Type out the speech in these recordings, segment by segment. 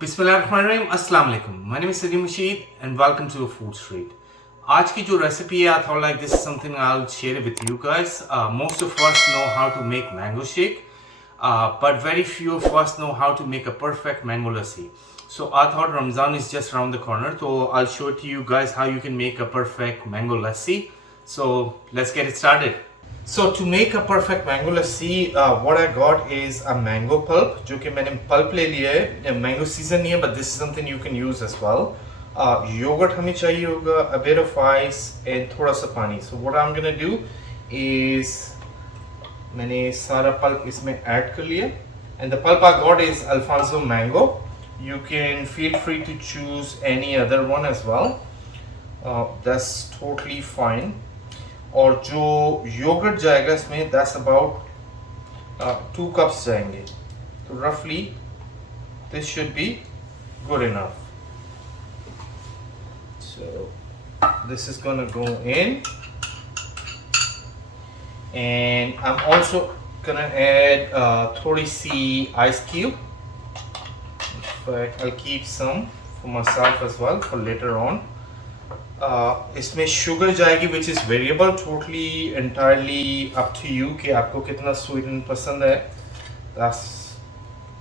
बिस्मिल्लाहिर्रहमानिर्रहीम, अस्सलाम वालेकुम। My name is Sadim Rashid and welcome to a food street. आज की जो रेसिपी है, I thought like this is something I'll share with you guys. Most of us know how to make mango shake, but very few of us know how to make a perfect mango lassi. So I thought Ramzan is just around the corner, so I'll show it to you guys how you can make a perfect mango lassi. So let's get it started. So to make a perfect mango lassi, what I got is a mango pulp, जो कि मैंने pulp ले लिया है. Mango season नहीं है, but this is something you can use as well. Yogurt हमें चाहिए होगा, a bit of ice and थोड़ा सा पानी. So what I'm gonna do is मैंने सारा pulp इसमें add कर लिया. And the pulp I got is Alfonso mango. You can feel free to choose any other one as well. That's totally fine. और जो योगर्ट जाएगा इसमें that's about 2 cups जाएंगे. तो roughly this should be good enough. So this is gonna go in, and I'm also gonna add थोड़ी सी ice cube. In fact, I'll keep some for myself as well for later on. इसमें sugar जाएगी which is variable, totally entirely up to you कि आपको कितना sweetened पसंद है. That's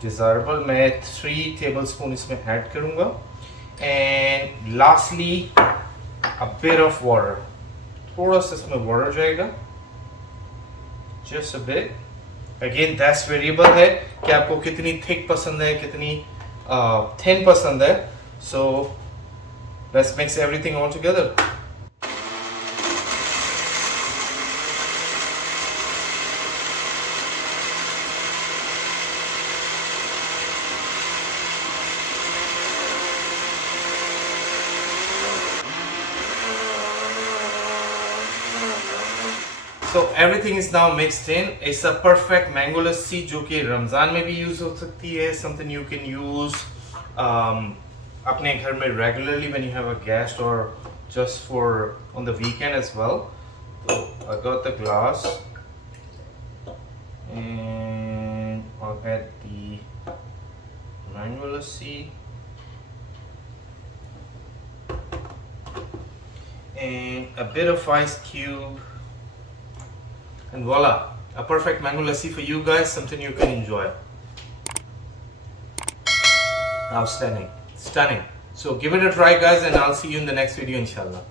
desirable. मैं 3 tablespoon इसमें ऐड करूँगा. And lastly a bit of water. थोड़ा सा इसमें water जाएगा, just a bit. Again that's variable है कि आपको कितनी thick पसंद है, कितनी thin पसंद है. So let's mix everything all together. So everything is now mixed in. It's a perfect mango lassi जो कि रमज़ान में भी यूज़ हो सकती है. Something you can use अपने घर में regularly when you have a guest or just for on the weekend as well. So I got the glass and I'll add the mango lassi and a bit of ice cube, and voila, a perfect mango lassi for you guys, something you can enjoy. Outstanding. Stunning. So give it a try guys, and I'll see you in the next video inshallah.